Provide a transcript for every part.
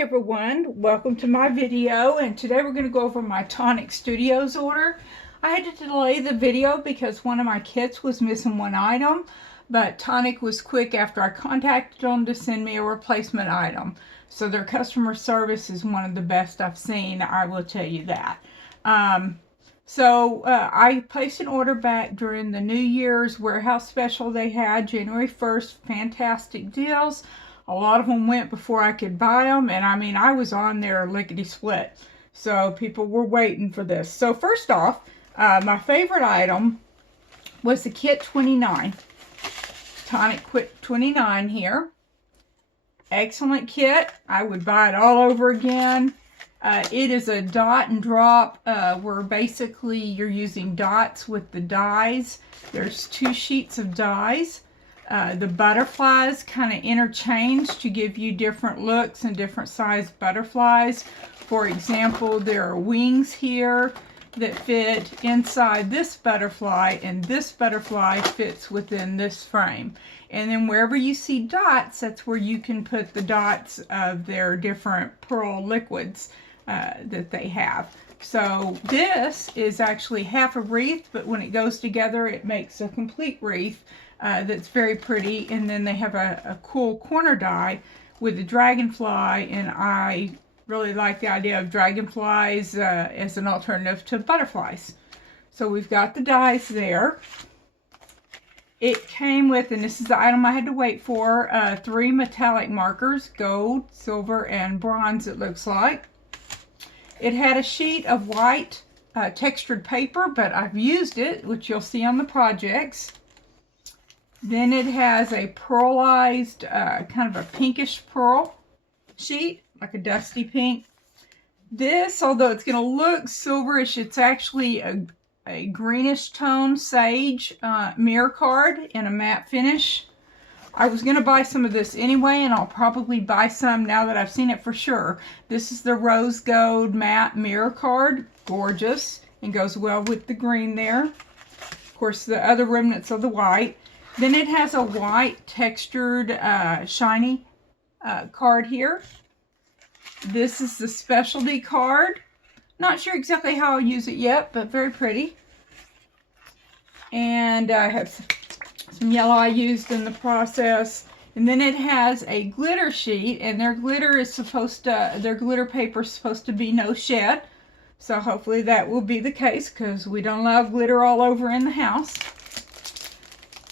Hi everyone, welcome to my video, and today we're going to go over my Tonic Studios order. I had to delay the video because one of my kits was missing one item, but Tonic was quick after I contacted them to send me a replacement item. So their customer service is one of the best I've seen, I will tell you that. I placed an order back during the New Year's warehouse special they had, January 1st, fantastic deals. A lot of them went before I could buy them, and I mean, I was on there lickety-split. So people were waiting for this. So first off, my favorite item was the Kit 29. Tonic Kit 29 here. Excellent kit. I would buy it all over again. It is a dot and drop where basically you're using dots with the dies. There's 2 sheets of dies. The butterflies kind of interchange to give you different looks and different sized butterflies. For example, there are wings here that fit inside this butterfly, and this butterfly fits within this frame. And then wherever you see dots, that's where you can put the dots of their different pearl liquids that they have. So this is actually half a wreath, but when it goes together, it makes a complete wreath. That's very pretty. And then they have a cool corner die with a dragonfly, and I really like the idea of dragonflies as an alternative to butterflies. So we've got the dies there. It came with, and this is the item I had to wait for, 3 metallic markers, gold, silver, and bronze it looks like. It had a sheet of white textured paper, but I've used it, which you'll see on the projects. Then it has a pearlized, kind of a pinkish pearl sheet, like a dusty pink. This, although it's going to look silverish, it's actually a greenish tone sage mirror card in a matte finish. I was going to buy some of this anyway, and I'll probably buy some now that I've seen it for sure. This is the rose gold matte mirror card. Gorgeous, and goes well with the green there. Of course, the other remnants of the white. Then it has a white textured shiny card here. This is the specialty card. Not sure exactly how I'll use it yet, but very pretty. And I have some yellow I used in the process. And then it has a glitter sheet, and their glitter is supposed to, their glitter paper is supposed to be no shed. So hopefully that will be the case, because we don't allow glitter all over in the house.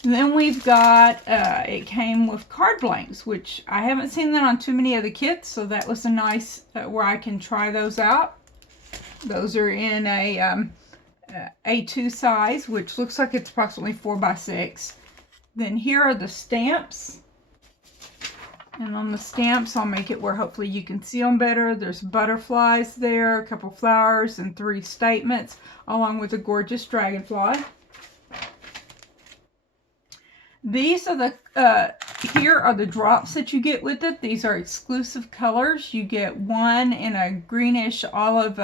Then we've got, it came with card blanks, which I haven't seen that on too many of the kits, so that was a nice, where I can try those out. Those are in a A2 size, which looks like it's approximately 4x6. Then here are the stamps. And on the stamps, I'll make it where hopefully you can see them better. There's butterflies there, a couple flowers, and 3 statements, along with a gorgeous dragonfly. These are the, here are the drops that you get with it. These are exclusive colors. You get one in a greenish olive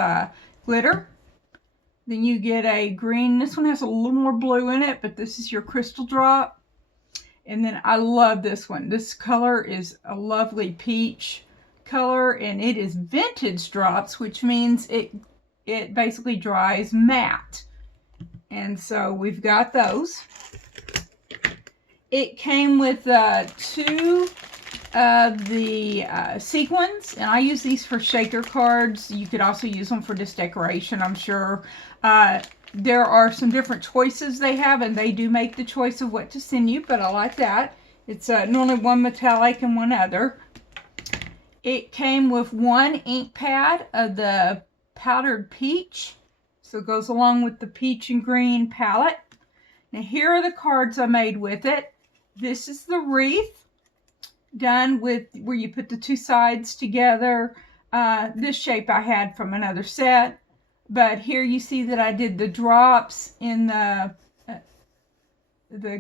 glitter. Then you get a green, this one has a little more blue in it, but this is your crystal drop. And then I love this one. This color is a lovely peach color, and it is vintage drops, which means it basically dries matte. And so we've got those. It came with 2 of the sequins, and I use these for shaker cards. You could also use them for just decoration, I'm sure. There are some different choices they have, and they do make the choice of what to send you, but I like that. It's normally 1 metallic and 1 other. It came with 1 ink pad of the powdered peach, so it goes along with the peach and green palette. Now here are the cards I made with it. This is the wreath done with where you put the 2 sides together. This shape I had from another set, but here you see that I did the drops in the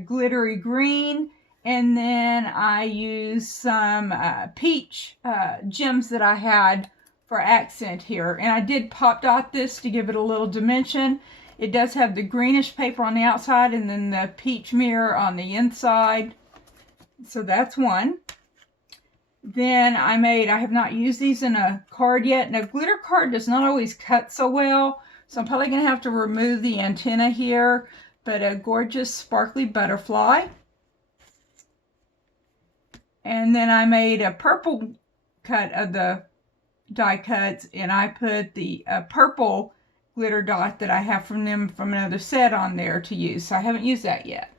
glittery green, and then I used some peach gems that I had for accent here, and I did pop dot this to give it a little dimension. It does have the greenish paper on the outside and then the peach mirror on the inside. So that's one. Then I have not used these in a card yet. Now, glitter card does not always cut so well, so I'm probably going to have to remove the antenna here. But a gorgeous sparkly butterfly. And then I made a purple cut of the die cuts, and I put the purple glitter dot that I have from them from another set on there to use. So I haven't used that yet.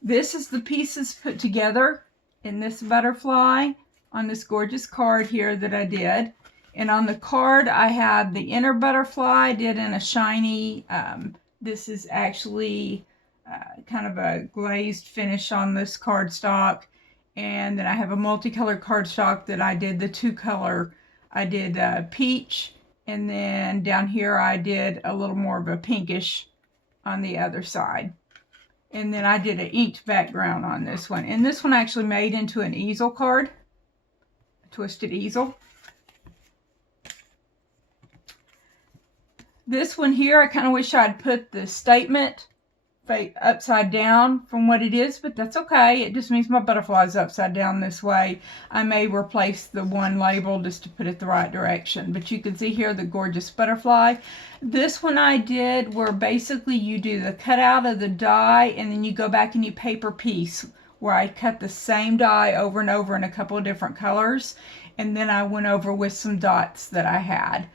This is the pieces put together in this butterfly on this gorgeous card here that I did. And on the card I have the inner butterfly I did in a shiny, this is actually kind of a glazed finish on this cardstock. And then I have a multicolored cardstock that I did the two color. I did peach, and then down here I did a little more of a pinkish on the other side. And then I did an inked background on this one. And this one I actually made into an easel card, a twisted easel. This one here, I kind of wish I'd put the statement upside down from what it is, but that's okay. It just means my butterfly is upside down this way. I may replace the one label just to put it the right direction, but you can see here the gorgeous butterfly. This one I did where basically you do the cutout of the die and then you go back and you paper piece, where I cut the same die over and over in a couple of different colors, and then I went over with some dots that I had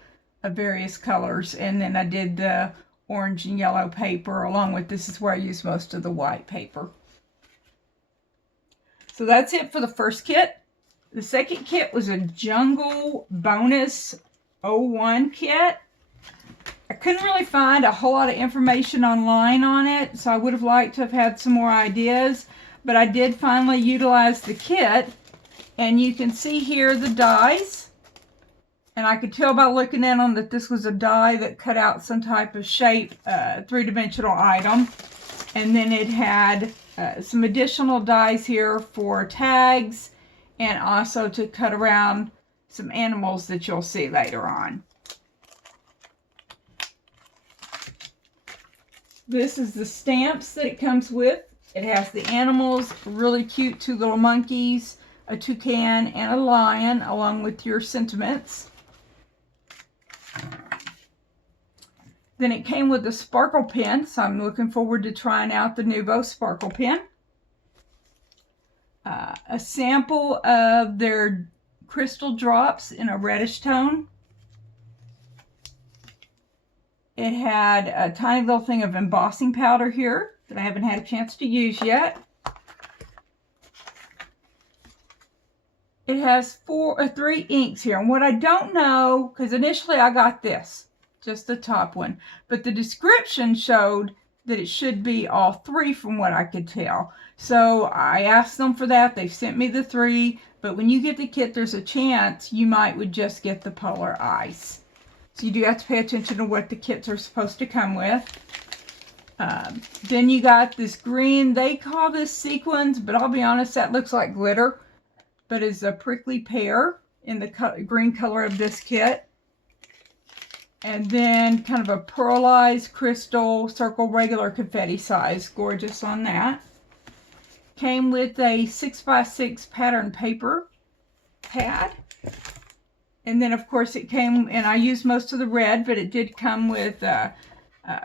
of various colors, and then I did the orange and yellow paper along with, this is where I use most of the white paper. So that's it for the first kit. The second kit was a Jungle Bonus 01 kit. I couldn't really find a whole lot of information online on it, so I would have liked to have had some more ideas, but I did finally utilize the kit, and you can see here the dies. And I could tell by looking at them that this was a die that cut out some type of shape, three-dimensional item. And then it had some additional dies here for tags and also to cut around some animals that you'll see later on. This is the stamps that it comes with. It has the animals, really cute two little monkeys, a toucan, and a lion, along with your sentiments. Then it came with a sparkle pen, so I'm looking forward to trying out the Nuvo sparkle pen. A sample of their crystal drops in a reddish tone. It had a tiny little thing of embossing powder here that I haven't had a chance to use yet. It has three inks here, and what I don't know, because initially I got this, just the top one, but the description showed that it should be all three from what I could tell. So I asked them for that. They sent me the three, but when you get the kit, there's a chance you would just get the Polar Ice. So you do have to pay attention to what the kits are supposed to come with. Then you got this green, they call this sequins, but I'll be honest, that looks like glitter, but it's a prickly pear in the green color of this kit. And then kind of a pearlized crystal circle regular confetti size. Gorgeous on that. Came with a 6x6 pattern paper pad. And then of course it came, and I used most of the red, but it did come with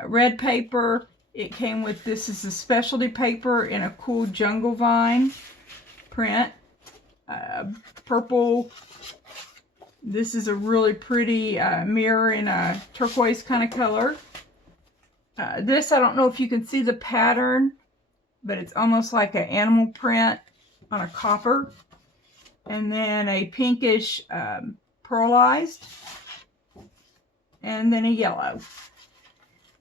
red paper. It came with, this is a specialty paper in a cool jungle vine print. Purple. This is a really pretty mirror in a turquoise kind of color. This, I don't know if you can see the pattern, but it's almost like an animal print on a copper. And then a pinkish pearlized. And then a yellow.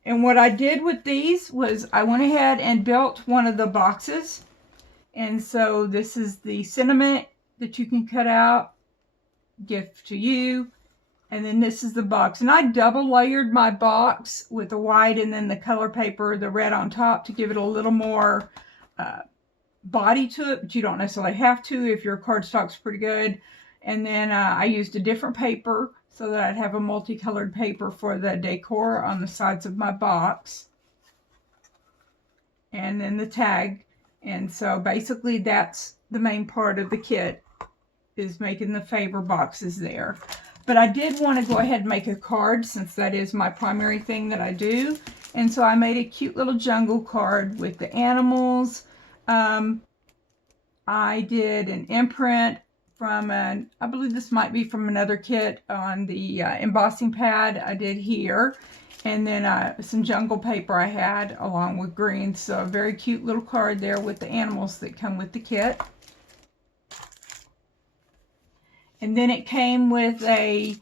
And what I did with these was I went ahead and built one of the boxes. And so this is the sentiment that you can cut out, gift to you, and then this is the box. And I double layered my box with the white and then the color paper, the red on top, to give it a little more body to it, but you don't necessarily have to if your cardstock's pretty good. And then I used a different paper so that I'd have a multicolored paper for the decor on the sides of my box, and then the tag. And so basically that's the main part of the kit. is making the favor boxes there. But I did want to go ahead and make a card since that is my primary thing that I do. And so I made a cute little jungle card with the animals. I did an imprint from I believe this might be from another kit on the embossing pad I did here. And then some jungle paper I had along with green. So a very cute little card there with the animals that come with the kit. And then it came with a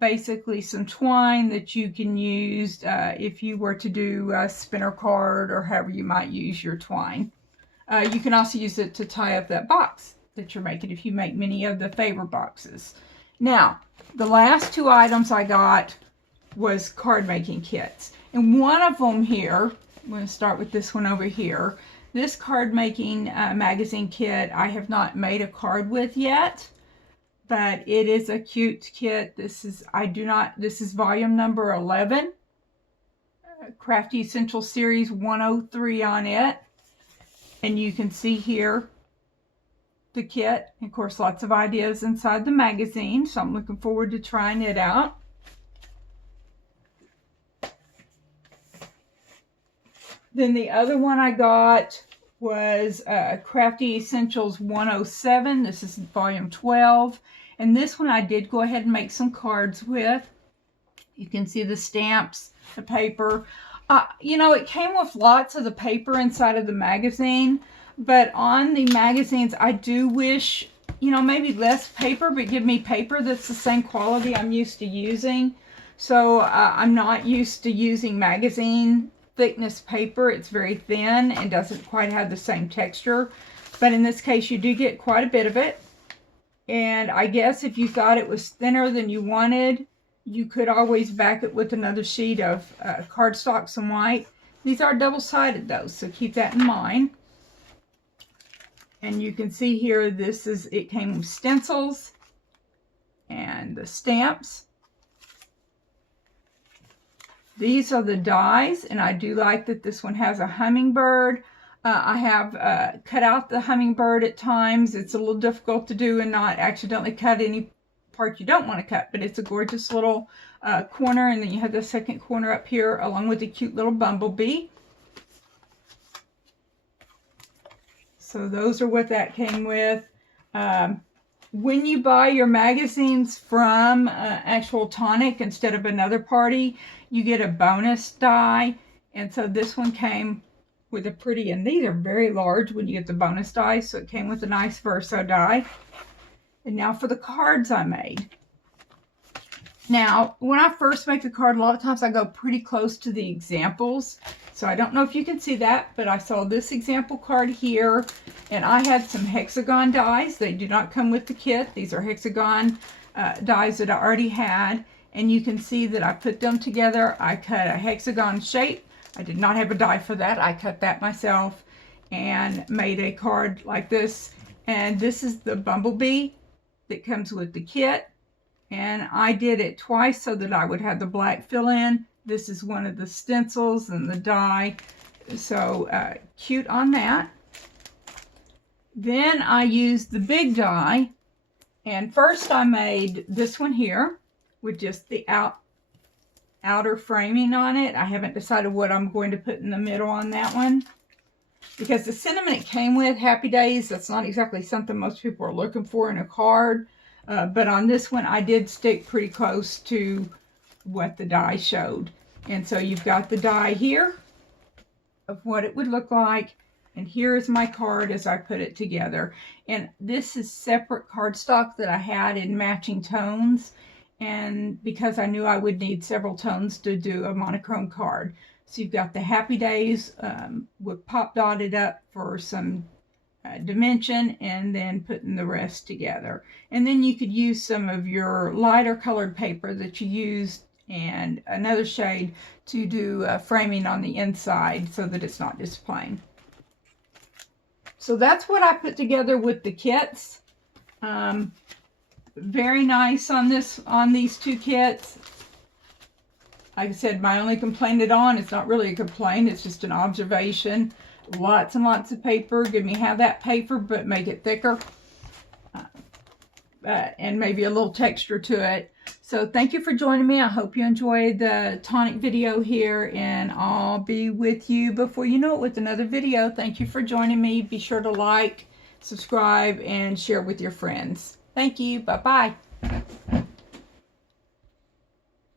basically some twine that you can use if you were to do a spinner card or however you might use your twine. You can also use it to tie up that box that you're making if you make many of the favor boxes. Now, the last two items I got was card making kits. And one of them here, I'm going to start with this one over here. This card making magazine kit I have not made a card with yet, but it is a cute kit. This is volume number 11, Crafty Essentials Series 103 on it. And you can see here the kit. Of course, lots of ideas inside the magazine, so I'm looking forward to trying it out. Then the other one I got was Crafty Essentials 107. This is volume 12. And this one I did go ahead and make some cards with. You can see the stamps, the paper. You know, it came with lots of the paper inside of the magazine. But on the magazines, I do wish, you know, maybe less paper, but give me paper that's the same quality I'm used to using. So I'm not used to using magazine thickness paper. It's very thin and doesn't quite have the same texture, but in this case you do get quite a bit of it. And I guess if you thought it was thinner than you wanted, you could always back it with another sheet of cardstock, some white. These are double-sided though, so keep that in mind. And you can see here, it came with stencils and the stamps. These are the dies, and I do like that this one has a hummingbird. I have cut out the hummingbird at times. It's a little difficult to do and not accidentally cut any part you don't want to cut, but it's a gorgeous little corner, and then you have the second corner up here along with the cute little bumblebee. So those are what that came with. When you buy your magazines from actual Tonic instead of another party, you get a bonus die. And so this one came with a pretty, and these are very large when you get the bonus die, so it came with a nice verso die. And now for the cards I made. Now, when I first make the card, a lot of times I go pretty close to the examples. So I don't know if you can see that, but I saw this example card here, and I had some hexagon dies. They do not come with the kit. These are hexagon dies that I already had, and you can see that I put them together. I cut a hexagon shape. I did not have a die for that. I cut that myself and made a card like this. And this is the bumblebee that comes with the kit. And I did it twice so that I would have the black fill in. This is one of the stencils and the die. So cute on that. Then I used the big die. And first I made this one here with just the outer framing on it. I haven't decided what I'm going to put in the middle on that one. Because the sentiment it came with, Happy Days, that's not exactly something most people are looking for in a card. But on this one, I did stick pretty close to what the die showed. And so you've got the die here of what it would look like. And here is my card as I put it together. And this is separate cardstock that I had in matching tones. And because I knew I would need several tones to do a monochrome card. So you've got the Happy Days with pop dotted up for some dimension, and then putting the rest together. And then you could use some of your lighter colored paper that you used and another shade to do framing on the inside so that it's not just plain. So that's what I put together with the kits. Very nice on these two kits. Like I said, my only complaint it's not really a complaint, it's just an observation. Lots and lots of paper. Give me half that paper, but make it thicker. and maybe a little texture to it. So thank you for joining me. I hope you enjoyed the tonic video here, and I'll be with you before you know it with another video. Thank you for joining me. Be sure to like, subscribe, and share with your friends. Thank you. Bye-bye.